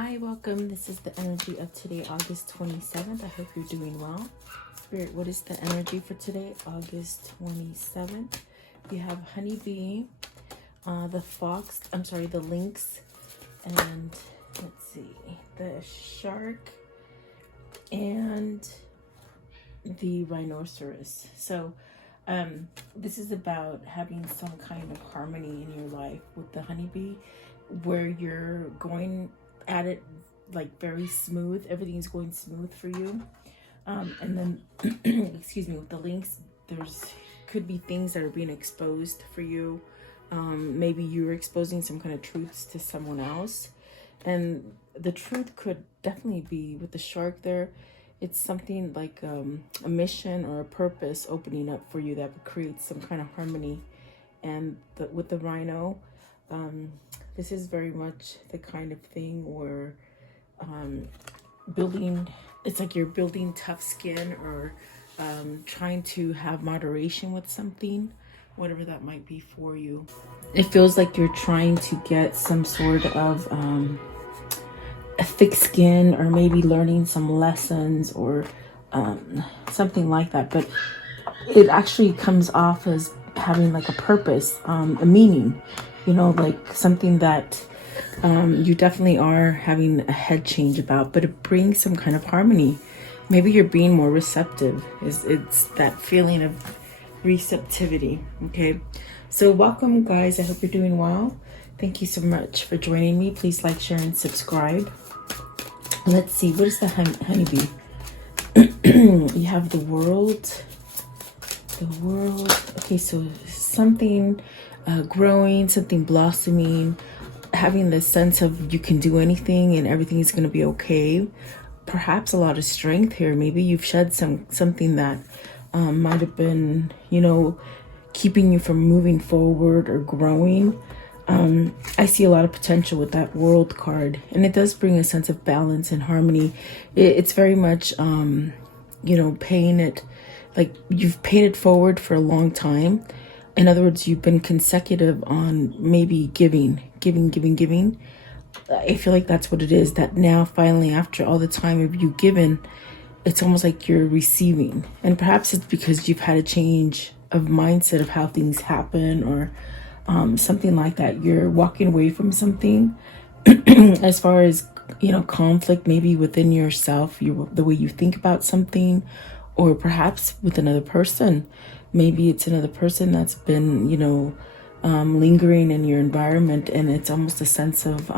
Hi, welcome. This is the energy of today, August 27th. I hope you're doing well. Spirit, what is the energy for today, August 27th? We have honeybee, the fox, the lynx, and let's see, the shark, and the rhinoceros. So this is about having some kind of harmony in your life with the honeybee, where you're going at it like very smooth. Everything's going smooth for you. And then, excuse me, with the lynx, could be things that are being exposed for you. Maybe you're exposing some kind of truths to someone else. And the truth could definitely be with the shark there. It's something like a mission or a purpose opening up for you that would create some kind of harmony. And with the rhino, this is very much the kind of thing where it's like you're building tough skin, or trying to have moderation with something, whatever that might be for you. It feels like you're trying to get some sort of a thick skin, or maybe learning some lessons, or something like that. But it actually comes off as having like a purpose, a meaning, like something that you definitely are having a head change about, but it brings some kind of harmony. Maybe you're being more receptive. It's that feeling of receptivity. Okay, so welcome, guys. I hope you're doing well. Thank you so much for joining me. Please like, share, and subscribe. Let's see, what is the honeybee? You have the world. Okay, so something growing, something blossoming, having the sense of you can do anything and everything is going to be okay. Perhaps a lot of strength here. Maybe you've shed something that might have been, keeping you from moving forward or growing. I see a lot of potential with that world card, and it does bring a sense of balance and harmony. It's very much, paying it, like you've paid it forward for a long time. In other words, you've been consecutive on maybe giving. I feel like that's what it is, that now finally, after all the time of you given, it's almost like you're receiving. And perhaps it's because you've had a change of mindset of how things happen, or something like that. You're walking away from something as far as, conflict, maybe within yourself, the way you think about something, or perhaps with another person. Maybe it's another person that's been, lingering in your environment, and it's almost a sense of,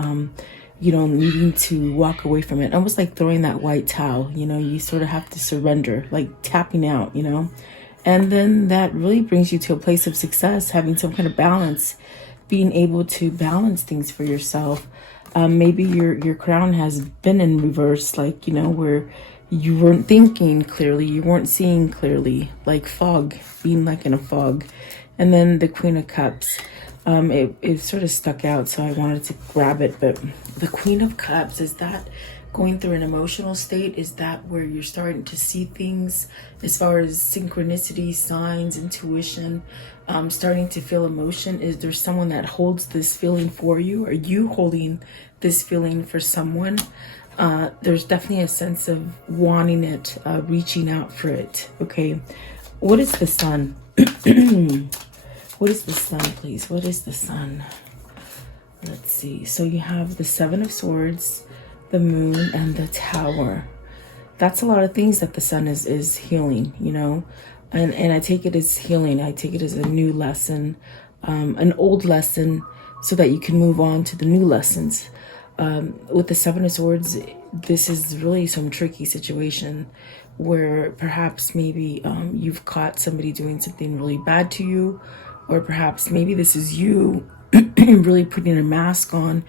needing to walk away from it. Almost like throwing that white towel, you sort of have to surrender, like tapping out, And then that really brings you to a place of success, having some kind of balance, being able to balance things for yourself. Maybe your crown has been in reverse, like, where you weren't thinking clearly, you weren't seeing clearly, like fog, being like in a fog. And then the Queen of Cups, it sort of stuck out, so I wanted to grab it. But the Queen of Cups, is that going through an emotional state? Is that where you're starting to see things as far as synchronicity, signs, intuition, starting to feel emotion? Is there someone that holds this feeling for you? Are you holding this feeling for someone? There's definitely a sense of wanting it, reaching out for it. Okay, what is the sun? What is the sun, please? What is the sun? Let's see. So you have the Seven of Swords, the Moon, and the Tower. That's a lot of things that the sun is healing, and I take it as healing. I take it as a new lesson, an old lesson, so that you can move on to the new lessons. With the Seven of Swords, this is really some tricky situation where perhaps maybe you've caught somebody doing something really bad to you, or perhaps maybe this is you really putting a mask on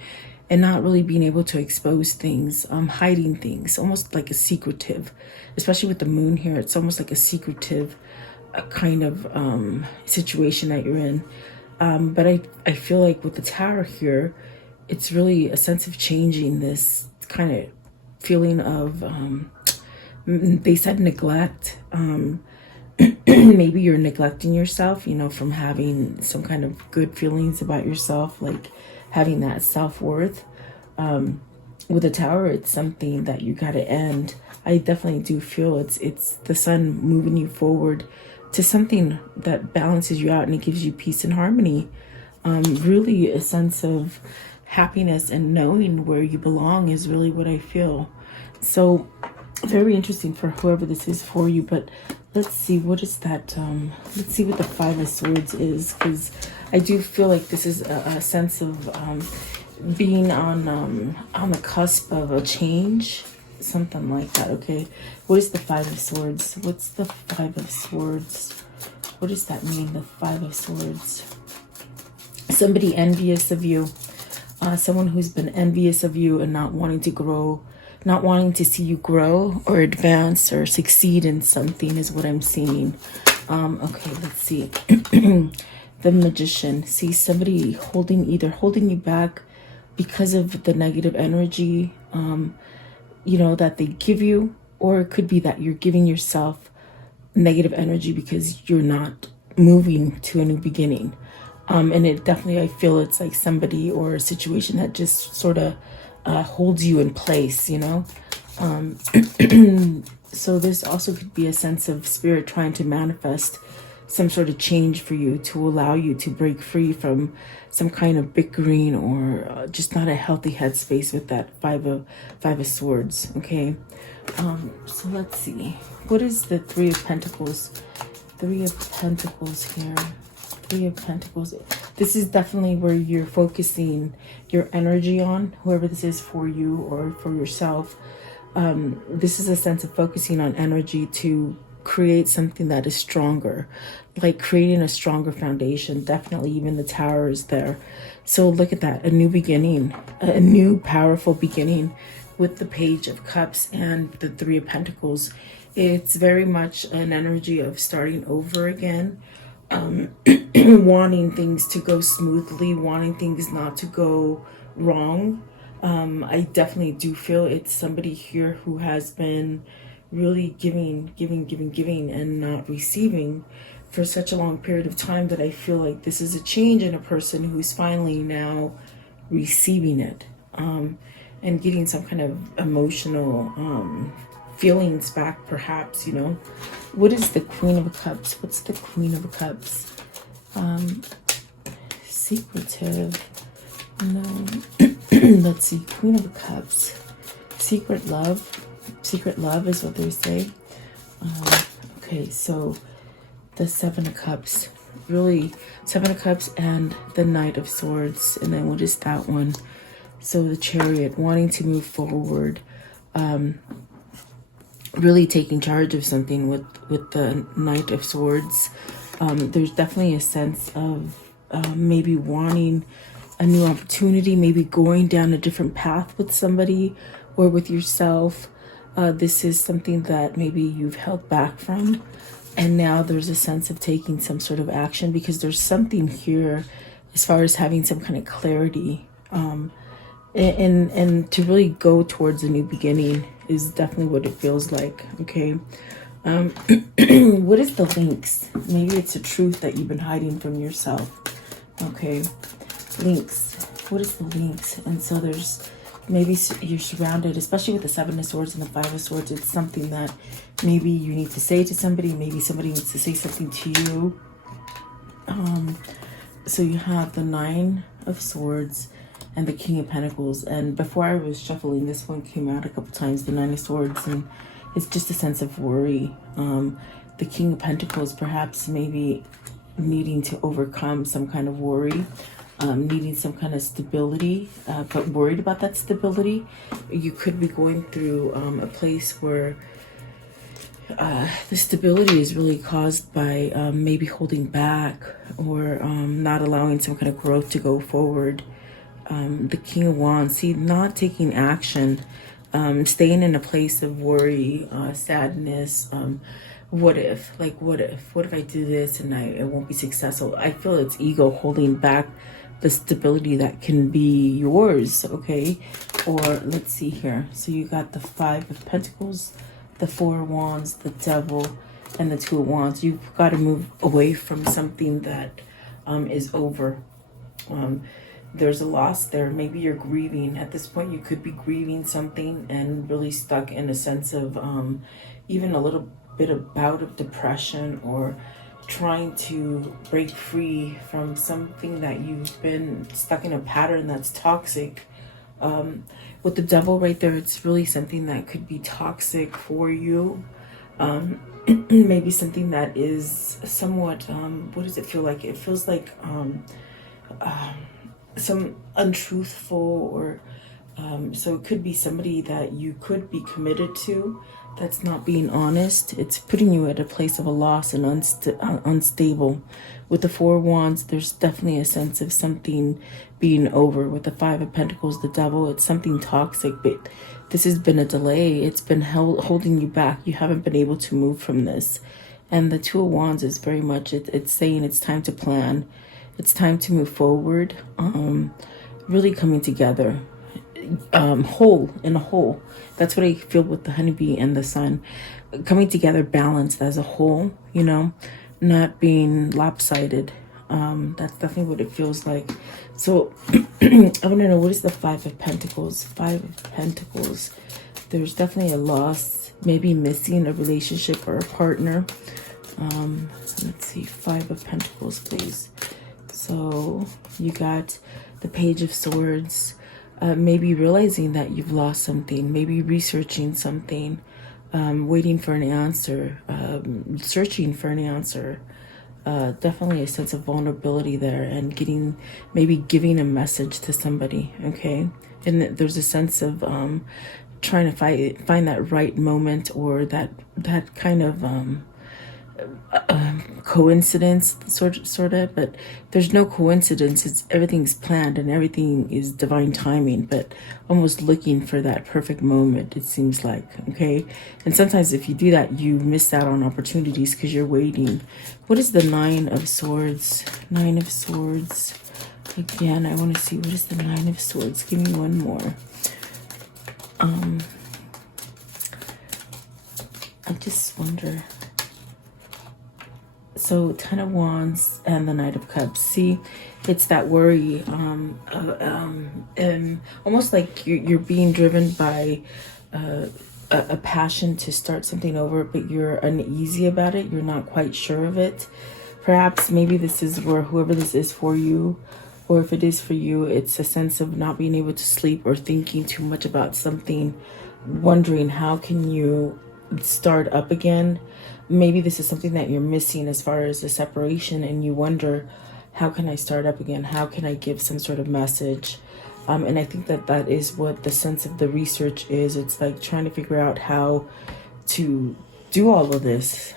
and not really being able to expose things, hiding things, almost like a secretive, especially with the moon here. It's almost like a secretive kind of situation that you're in. But I feel like with the Tower here, it's really a sense of changing this kind of feeling of, they said neglect. Maybe you're neglecting yourself, from having some kind of good feelings about yourself, like having that self-worth. with the Tower, it's something that you got to end. I definitely do feel it's the sun moving you forward to something that balances you out and it gives you peace and harmony. Really a sense of happiness and knowing where you belong is really what I feel. So very interesting for whoever this is for you. But let's see, what is that? Let's see what the Five of Swords is, because I do feel like this is a sense of being on the cusp of a change, something like that. Okay, what is the Five of Swords? What's the Five of Swords? What does that mean, the Five of Swords? Somebody envious of you, someone who's been envious of you and not wanting to grow, not wanting to see you grow or advance or succeed in something is what I'm seeing. Okay, let's see. The Magician. See, somebody either holding you back because of the negative energy, you know, that they give you, or it could be that you're giving yourself negative energy because you're not moving to a new beginning. And it definitely, I feel it's like somebody or a situation that just sort of holds you in place, you know. So this also could be a sense of spirit trying to manifest some sort of change for you to allow you to break free from some kind of bickering or just not a healthy headspace with that Five of Swords. Okay, so let's see, what is the Three of Pentacles? Three of Pentacles here. Three of Pentacles. This is definitely where you're focusing your energy on, whoever this is for you or for yourself. This is a sense of focusing on energy to create something that is stronger, like creating a stronger foundation. Definitely, even the Tower is there. So look at that, a new beginning, a new powerful beginning with the Page of Cups and the Three of Pentacles. It's very much an energy of starting over again, wanting things to go smoothly, wanting things not to go wrong. I definitely do feel it's somebody here who has been really giving and not receiving for such a long period of time, that I feel like this is a change in a person who's finally now receiving it, and getting some kind of emotional feelings back, perhaps, you know. What is the Queen of Cups? What's the Queen of Cups? Secretive. No. Let's see, Queen of Cups. Secret love. Secret love is what they say. Okay, so the Seven of Cups. Really, Seven of Cups and the Knight of Swords. And then what is that one? So the Chariot, wanting to move forward. Really taking charge of something with the Knight of Swords. There's definitely a sense of maybe wanting a new opportunity, maybe going down a different path with somebody or with yourself. This is something that maybe you've held back from, and now there's a sense of taking some sort of action, because there's something here as far as having some kind of clarity, and to really go towards a new beginning is definitely what it feels like. Okay. What is the links? Maybe it's a truth that you've been hiding from yourself. Okay, links. What is the links? And so there's, maybe you're surrounded, especially with the Seven of Swords and the Five of Swords. It's something that maybe you need to say to somebody. Maybe somebody needs to say something to you. So you have the Nine of Swords and the King of Pentacles. And before I was shuffling, this one came out a couple times, the Nine of Swords, and it's just a sense of worry. The King of Pentacles, perhaps maybe needing to overcome some kind of worry, needing some kind of stability, but worried about that stability. You could be going through a place where the stability is really caused by maybe holding back or not allowing some kind of growth to go forward. The King of Wands, see, not taking action, staying in a place of worry, sadness. What if, like, what if I do this and it won't be successful? I feel it's ego holding back the stability that can be yours. Okay, or let's see here. So you got the Five of Pentacles, the Four of Wands, the Devil, and the Two of Wands. You've got to move away from something that is over. there's a loss there. Maybe you're grieving. At this point, you could be grieving something and really stuck in a sense of even a little bit of bout of depression, or trying to break free from something that you've been stuck in a pattern that's toxic. With the devil right there, it's really something that could be toxic for you. Maybe something that is somewhat, what does it feel like? It feels like some untruthful, or so it could be somebody that you could be committed to that's not being honest. It's putting you at a place of a loss and unstable. With the Four of Wands, there's definitely a sense of something being over. With the Five of Pentacles, the devil, it's something toxic, but this has been a delay. It's been holding you back. You haven't been able to move from this. And the Two of Wands is very much, it's saying it's time to plan. It's time to move forward, really coming together, whole, in a whole. That's what I feel with the honeybee and the sun. Coming together, balanced as a whole, you know, not being lopsided. That's definitely what it feels like. So I want to know, what is the Five of Pentacles? Five of Pentacles. There's definitely a loss, maybe missing a relationship or a partner. Let's see, Five of Pentacles, please. So you got the Page of Swords, maybe realizing that you've lost something, maybe researching something, waiting for an answer, searching for an answer. Definitely a sense of vulnerability there, and maybe giving a message to somebody, okay? And there's a sense of trying to find that right moment, or that kind of coincidence, sort of, but there's no coincidence. Everything's planned and everything is divine timing, but almost looking for that perfect moment, it seems like, okay? And sometimes if you do that, you miss out on opportunities because you're waiting. What is the Nine of Swords? Nine of Swords. Again, I want to see, what is the Nine of Swords? Give me one more. I just wonder. So Ten of Wands and the Knight of Cups. See, it's that worry, almost like you're being driven by a passion to start something over, but you're uneasy about it. You're not quite sure of it. Perhaps maybe this is where, whoever this is for you, or if it is for you, it's a sense of not being able to sleep or thinking too much about something, wondering how can you start up again. Maybe this is something that you're missing as far as the separation, and you wonder, how can I start up again? How can I give some sort of message? And I think that is what the sense of the research is. It's like trying to figure out how to do all of this.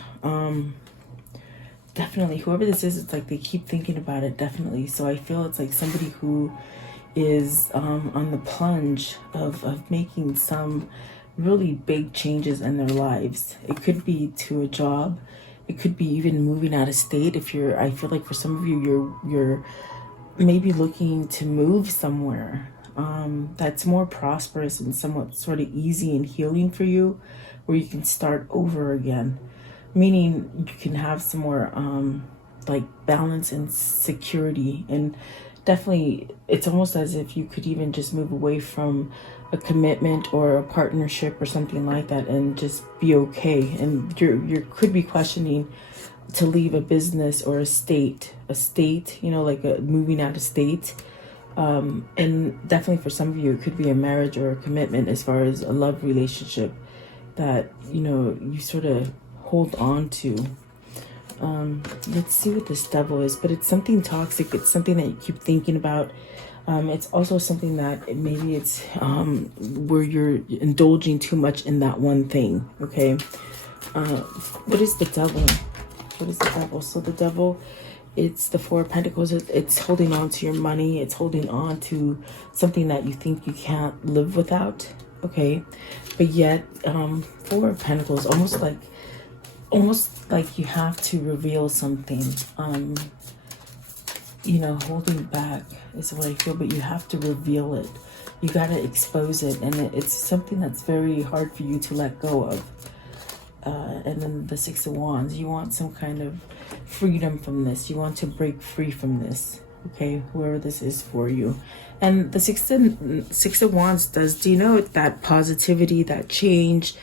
Definitely, whoever this is, it's like they keep thinking about it, definitely. So I feel it's like somebody who is on the plunge of making some really big changes in their lives. It could be to a job. It could be even moving out of state. I feel like for some of you, you're maybe looking to move somewhere that's more prosperous and somewhat sort of easy and healing for you, where you can start over again. Meaning you can have some more like balance and security. And definitely, it's almost as if you could even just move away from a commitment or a partnership or something like that, and just be okay. And you could be questioning to leave a business or a state, you know, like moving out of state. And definitely for some of you, it could be a marriage or a commitment, as far as a love relationship that, you know, you sort of hold on to. Let's see what this devil is, but it's something toxic. It's something that you keep thinking about. It's also something that maybe it's where you're indulging too much in that one thing, okay? What is the devil? What is the devil? So the devil, it's the Four of Pentacles. It's holding on to your money. It's holding on to something that you think you can't live without, okay? But yet, Four of Pentacles, almost like you have to reveal something. You know, holding back is what I feel, but you have to reveal it. You got to expose it, and it's something that's very hard for you to let go of. And then the Six of Wands, you want some kind of freedom from this. You want to break free from this. okay, whoever this is for you. And the Six of Wands does denote that positivity, that change,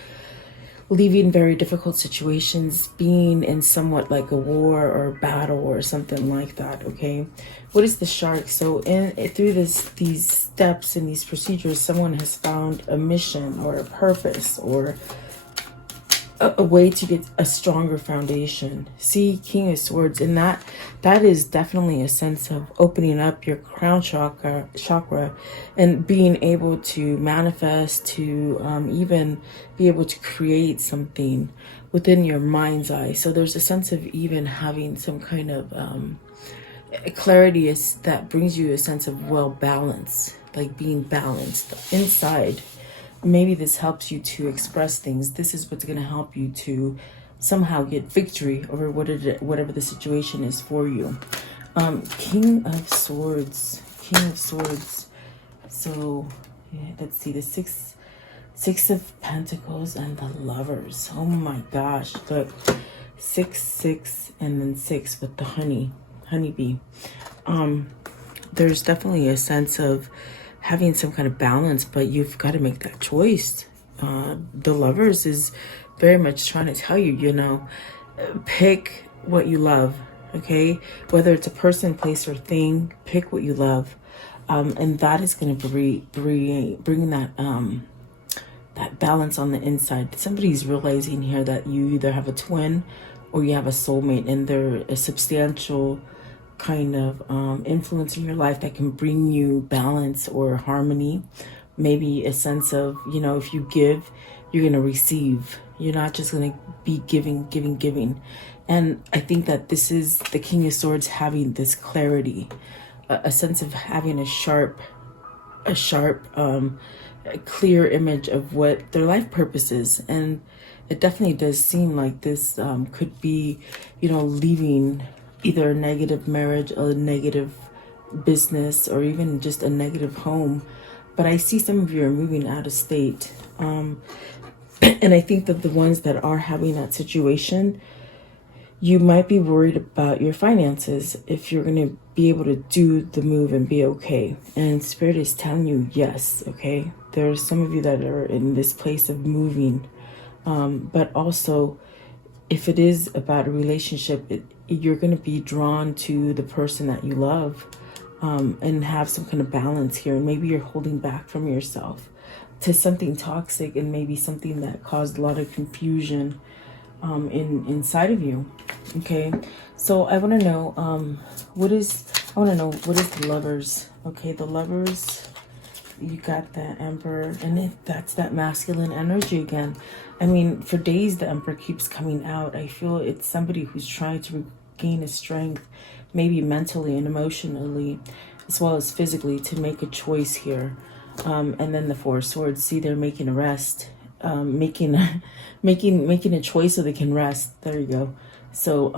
leaving very difficult situations, being in somewhat like a war or battle or something like that. Okay, what is the Shark? So through these steps and these procedures, someone has found a mission or a purpose or a way to get a stronger foundation. See, King of Swords, and that is definitely a sense of opening up your crown chakra and being able to manifest, to even be able to create something within your mind's eye. So there's a sense of even having some kind of clarity that brings you a sense of balance, like being balanced inside. Maybe this helps you to express things. This is what's going to help you to somehow get victory over whatever the situation is for you. King of Swords. So yeah, let's see, the Six of Pentacles and the Lovers. Oh my gosh, look, 6 and then 6 with the honeybee. There's definitely a sense of having some kind of balance, but you've got to make that choice. The Lovers is very much trying to tell you, you know, pick what you love, okay? Whether it's a person, place, or thing, pick what you love. And that is going to bring that that balance on the inside. Somebody's realizing here that you either have a twin or you have a soulmate, and they're a substantial kind of influence in your life that can bring you balance or harmony. Maybe a sense of, you know, if you give, you're going to receive. You're not just going to be giving. And I think that this is the King of Swords having this clarity, a sense of having a sharp, clear image of what their life purpose is. And it definitely does seem like this could be, you know, leaving either a negative marriage, a negative business, or even just a negative home. But I see some of you are moving out of state. And I think that the ones that are having that situation, you might be worried about your finances, if you're going to be able to do the move and be okay. And Spirit is telling you yes, okay? There are some of you that are in this place of moving. But also, if it is about a relationship, you're going to be drawn to the person that you love, and have some kind of balance here. And maybe you're holding back from yourself to something toxic, and maybe something that caused a lot of confusion inside of you. Okay, so I want to know what is the Lovers. Okay, the Lovers, you got the Emperor, and that's that masculine energy again. I mean, for days the Emperor keeps coming out. I feel it's somebody who's trying to regain his strength, maybe mentally and emotionally, as well as physically, to make a choice here. And then the Four of Swords. See, they're making a rest, making a choice so they can rest. There you go. So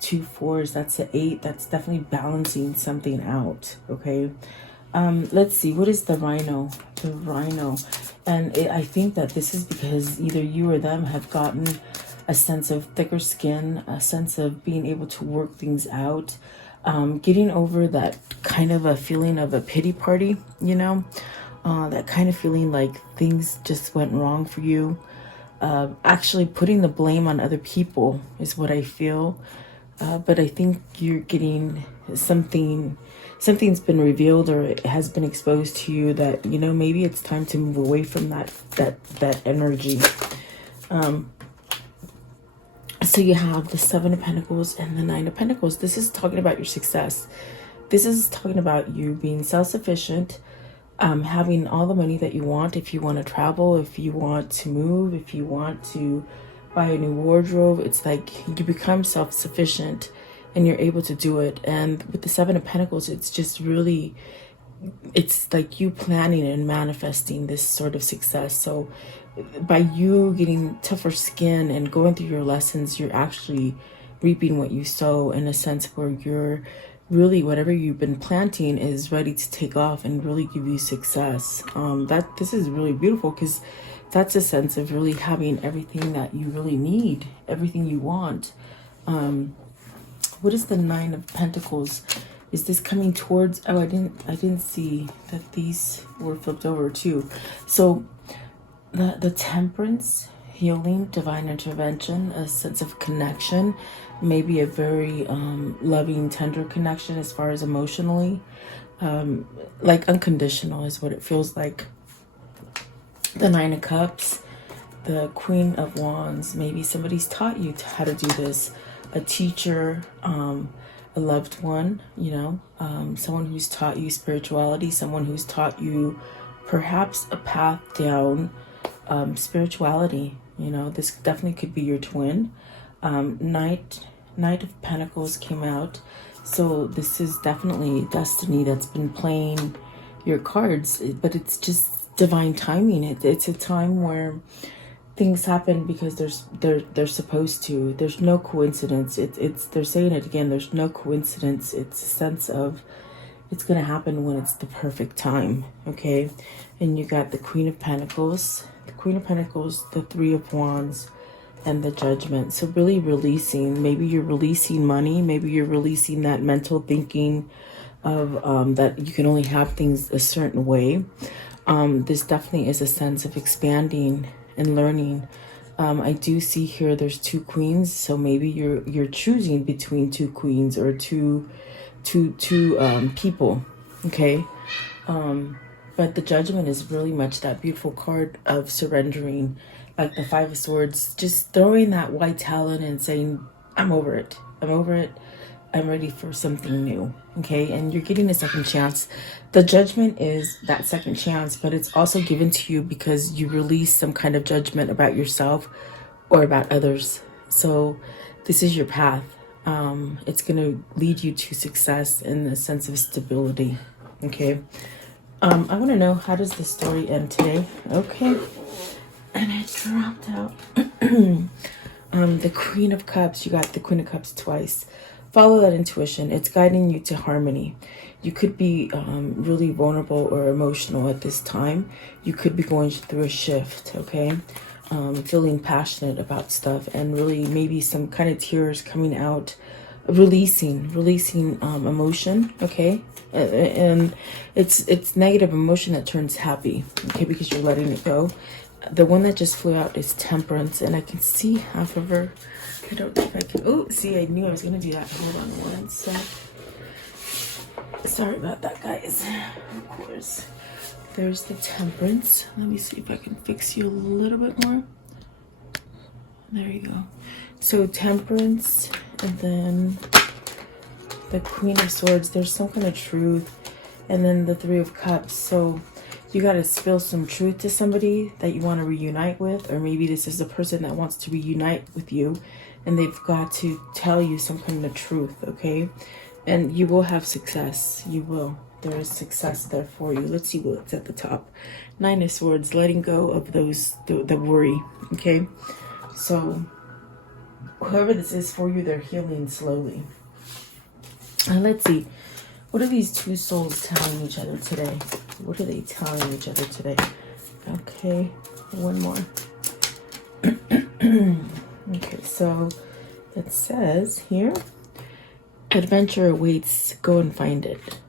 2 4s, that's an 8. That's definitely balancing something out. Okay. Let's see, what is the Rhino? The Rhino. And I think that this is because either you or them have gotten a sense of thicker skin, a sense of being able to work things out, getting over that kind of a feeling of a pity party, you know, that kind of feeling like things just went wrong for you. Actually putting the blame on other people is what I feel. But I think you're getting something's been revealed, or it has been exposed to you, that, you know, maybe it's time to move away from that energy. So you have the 7 of Pentacles and the 9 of Pentacles. This is talking about your success. This is talking about you being self-sufficient, having all the money that you want. If you want to travel, if you want to move, if you want to buy a new wardrobe, it's like you become self-sufficient and you're able to do it. And with the 7 of Pentacles, it's just really, it's like you planning and manifesting this sort of success. So by you getting tougher skin and going through your lessons, you're actually reaping what you sow, in a sense where you're really, whatever you've been planting is ready to take off and really give you success. This is really beautiful, because that's a sense of really having everything that you really need, everything you want. What is the 9 of Pentacles? Is this coming towards, oh, I didn't see that these were flipped over too. So the temperance, healing, divine intervention, a sense of connection, maybe a very loving, tender connection as far as emotionally, like unconditional is what it feels like. The Nine of Cups, the Queen of Wands, maybe somebody's taught you how to do this, a teacher, a loved one, you know, someone who's taught you spirituality, someone who's taught you perhaps a path down spirituality. You know, this definitely could be your twin. Knight of Pentacles came out, so this is definitely destiny that's been playing your cards, but it's just divine timing. It's a time where things happen because they're supposed to. There's no coincidence. It's they're saying it again, there's no coincidence. It's a sense of it's going to happen when it's the perfect time. Okay, and you got the Queen of Pentacles, the Three of Wands, and the Judgment. So really releasing, maybe you're releasing money, maybe you're releasing that mental thinking of that you can only have things a certain way. This definitely is a sense of expanding and learning. I do see here there's two queens, so maybe you're choosing between two queens or two people. Okay, but the Judgment is really much that beautiful card of surrendering, like the Five of Swords, just throwing that white talon and saying, I'm over it, I'm ready for something new. Okay, and you're getting a second chance. The Judgment is that second chance, but it's also given to you because you release some kind of judgment about yourself or about others. So this is your path. It's going to lead you to success and a sense of stability. Okay, I want to know, how does the story end today? Okay, and it dropped out. The Queen of Cups. You got the Queen of Cups twice. Follow that intuition. It's guiding you to harmony. You could be really vulnerable or emotional at this time. You could be going through a shift, okay? Feeling passionate about stuff and really maybe some kind of tears coming out, releasing emotion, okay? And it's negative emotion that turns happy, okay, because you're letting it go. The one that just flew out is Temperance, and I can see half of her. I don't know if I can. Oh, see, I knew I was going to do that. Hold on one sec. Sorry about that, guys. Of course. There's the Temperance. Let me see if I can fix you a little bit more. There you go. So Temperance, and then the Queen of Swords. There's some kind of truth. And then the Three of Cups. So you got to spill some truth to somebody that you want to reunite with, or maybe this is a person that wants to reunite with you and they've got to tell you some kind of truth, okay? And you will have success. You will. There is success there for you. Let's see what's at the top. Nine of Swords, letting go of those, the worry, okay? So whoever this is for you, they're healing slowly. And let's see. What are these two souls telling each other today? What are they telling each other today? Okay, one more. Okay, so it says here, adventure awaits, go and find it.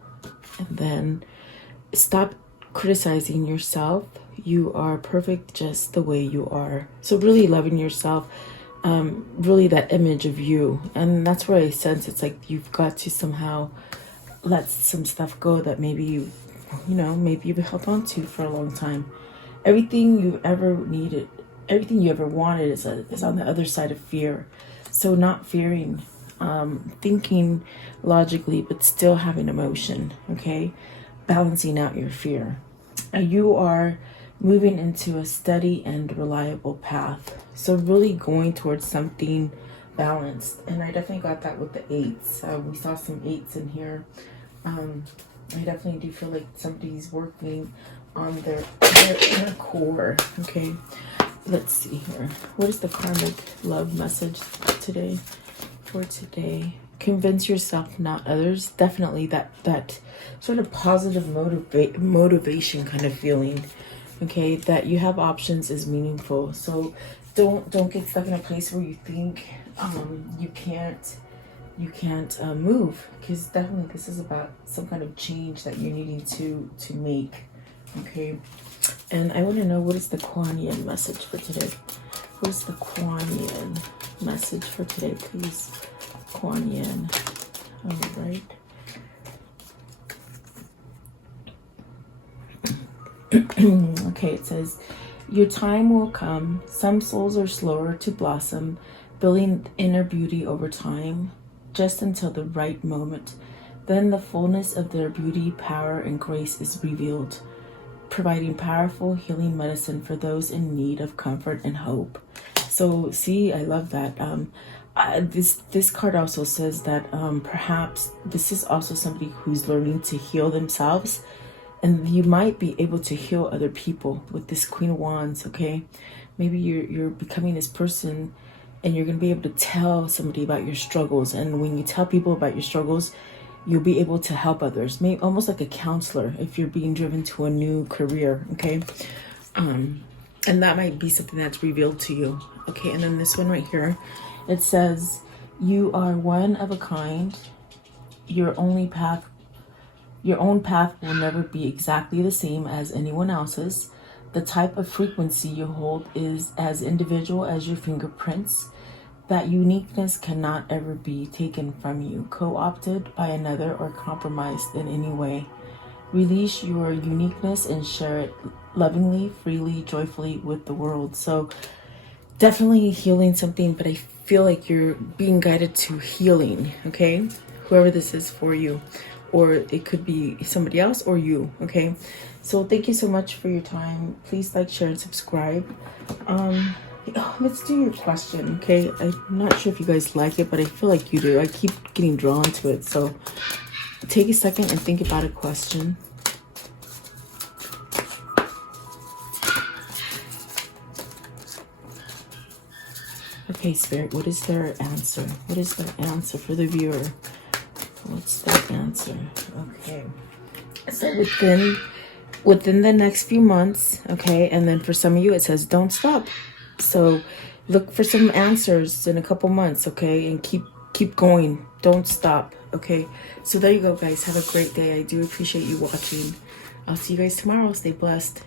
And then stop criticizing yourself. You are perfect just the way you are. So really loving yourself, really that image of you. And that's where I sense it's like you've got to somehow let some stuff go that maybe you know, maybe you've held on to for a long time. Everything you've ever needed, everything you ever wanted is on the other side of fear. So not fearing, thinking logically, but still having emotion, okay? Balancing out your fear. You are moving into a steady and reliable path. So really going towards something balanced. And I definitely got that with the eights. We saw some eights in here. I definitely do feel like somebody's working on their core, okay? Let's see here. What is the karmic love message today? For today, convince yourself, not others. Definitely that sort of positive motivation kind of feeling, okay? That you have options is meaningful. So don't get stuck in a place where you think you can't you can't move, because definitely this is about some kind of change that you're needing to make. Okay, and I want to know, what is the Kuan Yin message for today? What is the Kuan Yin message for today, please? Kuan Yin. All right. Okay, it says, your time will come. Some souls are slower to blossom, building inner beauty over time, just until the right moment. Then the fullness of their beauty, power, and grace is revealed, providing powerful healing medicine for those in need of comfort and hope. So see, I love that. This card also says that perhaps this is also somebody who's learning to heal themselves, and you might be able to heal other people with this Queen of Wands. Okay, maybe you're becoming this person, and you're gonna be able to tell somebody about your struggles. And when you tell people about your struggles, you'll be able to help others. Maybe almost like a counselor if you're being driven to a new career. Okay, and that might be something that's revealed to you. Okay, and then this one right here, it says, you are one of a kind. Your own path will never be exactly the same as anyone else's. The type of frequency you hold is as individual as your fingerprints. That uniqueness cannot ever be taken from you, co-opted by another, or compromised in any way. Release your uniqueness and share it lovingly, freely, joyfully with the world. So definitely healing something, but I feel like you're being guided to healing. Okay, whoever this is for you, or it could be somebody else or you. Okay, so thank you so much for your time. Please like, share, and subscribe. Let's do your question. Okay, I'm not sure if you guys like it, but I feel like you do. I keep getting drawn to it, so take a second and think about a question. Okay, Spirit, what is their answer? What is their answer for the viewer? What's their answer? Okay, so within the next few months. Okay, and then for some of you it says don't stop. So look for some answers in a couple months. Okay, and keep going. Don't stop. Okay, so there you go, guys. Have a great day. I do appreciate you watching. I'll see you guys tomorrow. Stay blessed.